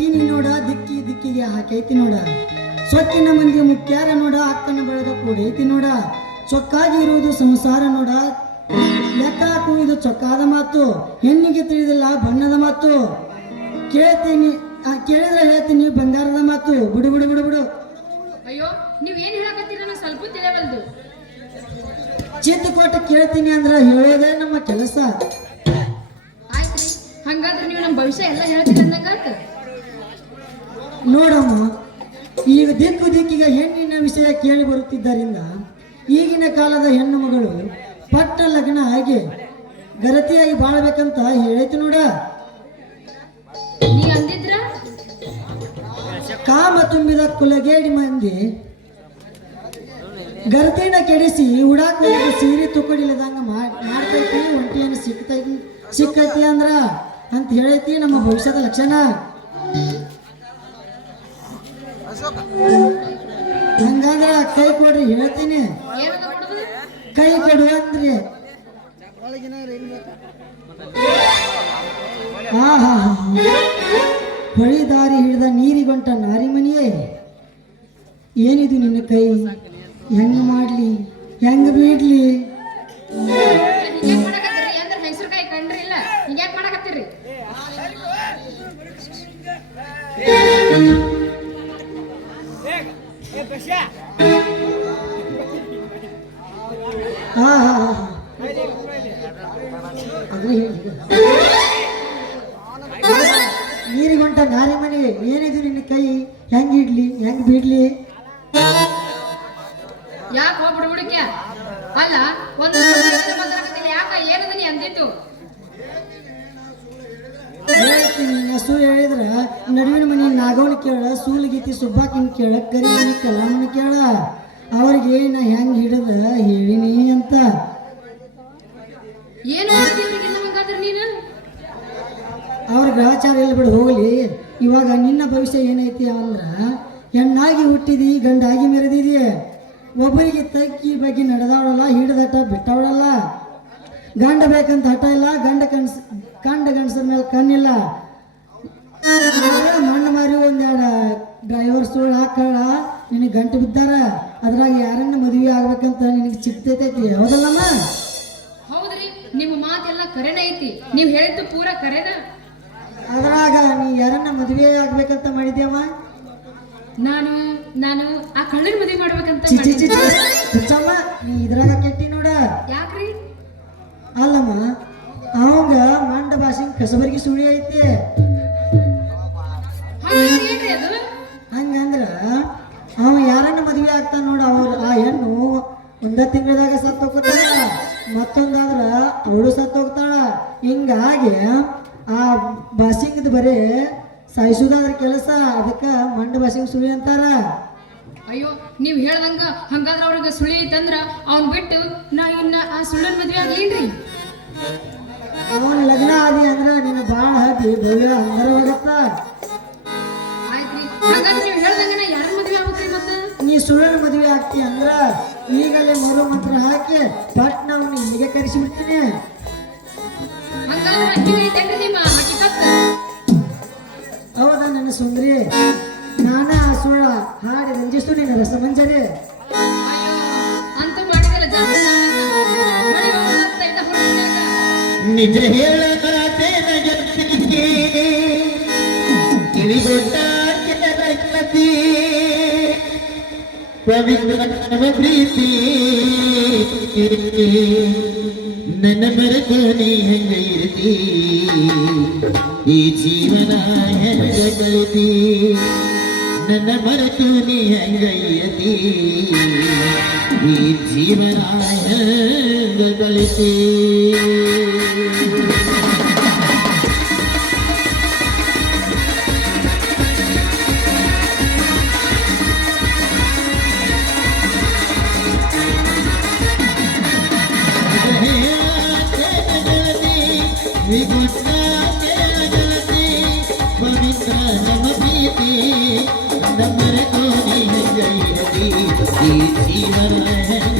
ಹಕ್ಕಿ ಪಣ ಒಂದು ಕಟ್ಟಿ ನೋಡ ದಿಕ್ಕಿ ದಿಕ್ಕಿಗೆ ಹಾಕೈತಿ ನೋಡ. ಸೊಕ್ಕಿನ ಮಂದಿ ಮುಖ್ಯಾರ ನೋಡ ಅಕ್ಕನ ಬಳಗ ಕೂಡೈತಿ ನೋಡ. ಚೊಕ್ಕಾಗಿ ಇರುವುದು ಸಂಸಾರ ನೋಡ. ಲೆಕ್ಕಾಕು ಇದು ಚೊಕ್ಕಾದ ಮಾತು ಹೆಣ್ಣಿಗೆ ತಿಳಿದಿಲ್ಲ ಬಣ್ಣದ ಮಾತು. ಕೇಳ್ತೀನಿ ಆ, ಕೇಳಿದ್ರೆ ಹೇಳ್ತೀನಿ ಬಂಗಾರದ ಮಾತು. ಬಿಡು ಬಿಡು ಬಿಡು ಬಿಡು. ಅಯ್ಯೋ ನೀವ್ ಏನ್ ಹೇಳಕತ್ತೀರ? ಸ್ವಲ್ಪ ತಿಳಿಯವಲ್ದು ಚಿತ್ತ ಕೊಟ್ಟು ಕೇಳ್ತೀನಿ ಅಂದ್ರೆ ಹೇಳೋದೇ ನಮ್ಮ ಕೆಲಸ. ಆಯ್ತ್ರಿ ಹಂಗಾದ್ರೆ ನೀವು ನಮ್ಮ ಭವಿಷ್ಯ ಎಲ್ಲ ಹೇಳ್ತೀರಿ ಅಂದಂಗಾತ ನೋಡಮ್ಮ ಈಗ ದಿಕ್ಕು ದಿಕ್ಕಿಗೆ ಹೆಣ್ಣಿನ ವಿಷಯ ಕೇಳಿ ಬರುತ್ತಿದ್ದರಿಂದ ಈಗಿನ ಕಾಲದ ಹೆಣ್ಣು ಮಗಳು ಪಟ್ಟ ಲಗ್ನ ಆಗಿ ಗರತಿಯಾಗಿ ಬಾಳ್ಬೇಕಂತ ಹೇಳೈತಿ ನೋಡ. ಕಾಮ ತುಂಬಿದ ಕುಲಗೇಡಿ ಮಂದಿ ಗರತಿನ ಕೆಡಿಸಿ ಉಡಾಕ್ ಸೀರೆ ತುಕಡಿಲ್ಲದಂಗ ಮಾಡ್ತೈತಿ ಒಂಟಿಯನ್ನು ಸಿಕ್ತೈತಿ ಸಿಕ್ಕೈತಿ ಅಂದ್ರ ಅಂತ ಹೇಳೈತಿ ನಮ್ಮ ಭವಿಷ್ಯದ ಲಕ್ಷಣ. ಹಂಗಾದ್ರ ಕೈ ಕೊಡ್ರಿ ಹೇಳ್ತೀನಿ. ಕೈ ಕೊಡು ಅಂದ್ರಿ. ಹಾ ಹಾ ಹಾ ಹೊಳಿ ದಾರಿ ಹಿಡಿದ ನೀರಿಗೊಂಟ ನಾರಿಮಣಿಯೇ ಏನಿದು ನಿನ್ನ ಕೈ? ಹೆಂಗ್ ಮಾಡ್ಲಿ? ಹೆಂಗ್ ಬಿಡ್ಲಿ? ಹಿಂಗ್ಯಾಕ್ ಮಾಡಕತ್ತೀರಿ? ಅದ್ರ ಹೇಳಿ ಮನೆ ಏನಿದು ನಿನ್ನ ಕೈ? ಹೆಂಗ್ ಇಡ್ಲಿ? ಹೆಂಗ್ ಬಿಡ್ಲಿ? ಯಾಕೆ ಹೋಗ್ಬಿಡು ಹುಡುಕ್ಯ? ಅಲ್ಲ ಒಂದು ಯಾಕ ಏನದ ನೀ ಅಂದಿತ್ತು ಹೇಳಿದ್ರ? ನಡುವಿನ ಮನೆ ನಾಗವನ ಕೇಳ ಸೂಲಗೀತಿ ಸುಬ್ಬಾಕಿನ ಕೇಳ ಕರಿಮನಿ ಕಲಾಮನ ಕೇಳ. ಅವ್ರಿಗೆ ನಾ ಹೆಂಗ್ ಹಿಡದ ಹೇಳಿನಿ ಅಂತ. ಏನು ಅವ್ರ ಗ್ರಹಚಾರ ಎಲ್ಲ ಬಿಡು, ಹೋಗಲಿ. ಇವಾಗ ನಿನ್ನ ಭವಿಷ್ಯ ಏನೈತಿ ಅಂದ್ರ, ಹೆಣ್ಣಾಗಿ ಹುಟ್ಟಿದಿ, ಗಂಡಾಗಿ ಮೆರೆದಿದಿ. ಒಬ್ಬರಿಗೆ ತಕ್ಕಿ ಬಗ್ಗೆ ನಡೆದಾವಳಲ್ಲ ಹಿಡಿದಟ ಬಿಟ್ಟವಳಲ್ಲ. ಗಂಡ ಬೇಕಂತ ಹಠ ಇಲ್ಲ, ಗಂಡ ಕಣ್ಸ್ ಕಂಡ ಗಂಡಸರ ಮೇಲೆ ಕಣ್ಣಿಲ್ಲ. ಮಣ್ಣು ಮಾರಿ ಒಂದೆರಡು ಡ್ರೈವರ್ ಸುಳ್ಳು ಹಾಕಳ ನಿನಗೆ ಗಂಟು ಬಿದ್ದಾರ. ಅದ್ರಾಗ ಯಾರನ್ನ ಮದುವೆ ಆಗ್ಬೇಕಂತ ನಿನಗೆ ಚಿಕ್ತೈತೈತಿ ಹೌದಲ್ಲಮ್ಮ? ಕರೆನ ಐತಿ ನೀವ್ ಹೇಳಿದ್ದು ಪೂರ ಕರೆನ ಅದ್ರಾಗ ನೀ ಯಾರನ್ನ ಮದುವೆ ಆಗ್ಬೇಕಂತ ಮಾಡಿದ್ಯವ ನಾನು ನಾನು ಆ ಕಳ್ಳನ ಮದುವೆ ಮಾಡ್ಬೇಕಂತ. ಮಾಡಿದ್ದೆ. ನೀ ಇದ್ರಾಗ ಬರೇ ಸಾಯಿಸೋದಾದ್ರ ಕೆಲಸ ಅದಕ್ಕ ಮಂಡ ಭಾಷೆಗೆ ಸುಳಿ ಅಂತಾರ. ಅಯ್ಯೋ ನೀವ್ ಹೇಳ್ದಂಗ ಹಂಗಾದ್ರ ಅವ್ರಿಗೆ ಸುಳಿ ಐತಂದ್ರ ಅವ್ನ್ ಬಿಟ್ಟು ನಾ ಇನ್ನ ಆ ಸುಳ್ಳನ್ ಮದ್ವೆ ಆಗ್ಲಿಲ್ರಿ. ಅವನ್ ಲಗ್ನ ಆದಿ ಅಂದ್ರ ನಿನ್ನ ಬಾಳ ಹಾಕಿ ಭವ್ಯ ಅಂದರವಾಗತ್ತ ಆಯ್ತ್ರಿ ಹಂಗಾದ್ರೆ ನೀವ್ ಹೇಳ್ದಂಗ ನಾ ಯಾರ ಮದ್ವೆ ಆಗ್ಬೇಕ್ರಿ ಮತ್ತ? ನೀ ಸುಳ್ಳನ ಮದ್ವೆ ಆಗ್ತಿ ಅಂದ್ರ ಈಗಲೇ ಮರು ಮಂತ್ರ ಹಾಕಿ ಪಟ್ ನಾವು ಇಲ್ಲಿಗೆ ಕರೆಸಿ ಬಿಡ್ತೀನಿ. ಹಂಗಾದ್ರ ಹಿಂಗೈತೇನ್ರಿ ನಿಮ್ಮ ನನ್ನ ಸುಂದ್ರಿ? ನಾನ ಸುಳ್ಳ ಹಾಡಿ ರಂಜಿಸ್ತು ನೀನು ರಸ ಮಂಜರಿ ನಿಜ ಕೆಳಗತಿ ಪವಿತ್ರ ಪ್ರೀತಿ. ನನ್ನ ಮರೆತು ನೀ ಹೆಂಗ ಇರ್ತಿ? ಈ ಜೀವನ ಹೆಂಗ ಕಳಿತಿ? ನನ್ನ ಮರೆತು ನೀ ಹೆಂಗ ಇರತಿ? ಈ ಜೀವನ ಹೆಂಗ ಕಳಿತಿ? ಜೀವನ ಹೆಂಗ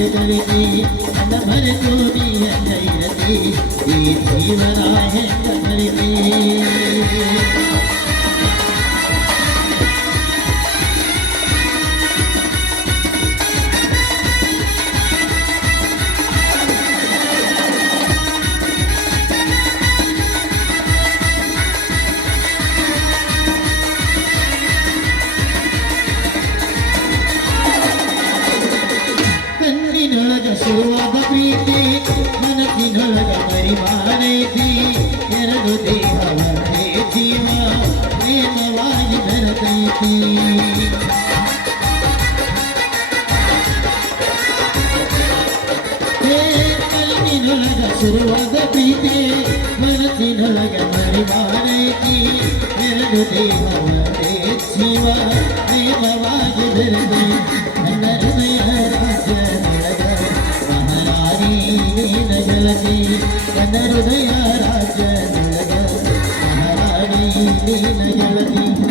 ಶುರುವಾದ ಪ್ರೀತಿ ಮನಸ್ಸಿನೊಳಗ ಪರಿಮಾಣೈತಿ ಎರಡು ದೇಹ ಒಂದೇ ಜೀವ ಪ್ರೇಮವಾಗಿ ಬೆರೆತೆ ನನ್ನ ಹೃದಯ ರಾಜ್ಯದೊಳಗ ಮಹಾರಾಣಿ ನೀನ ಗೆಳತಿ ನನ್ನ ಹೃದಯ ರಾಜ್ಯದೊಳಗ ಮಹಾರಾಣಿ ನೀನ ಗೆಳತಿ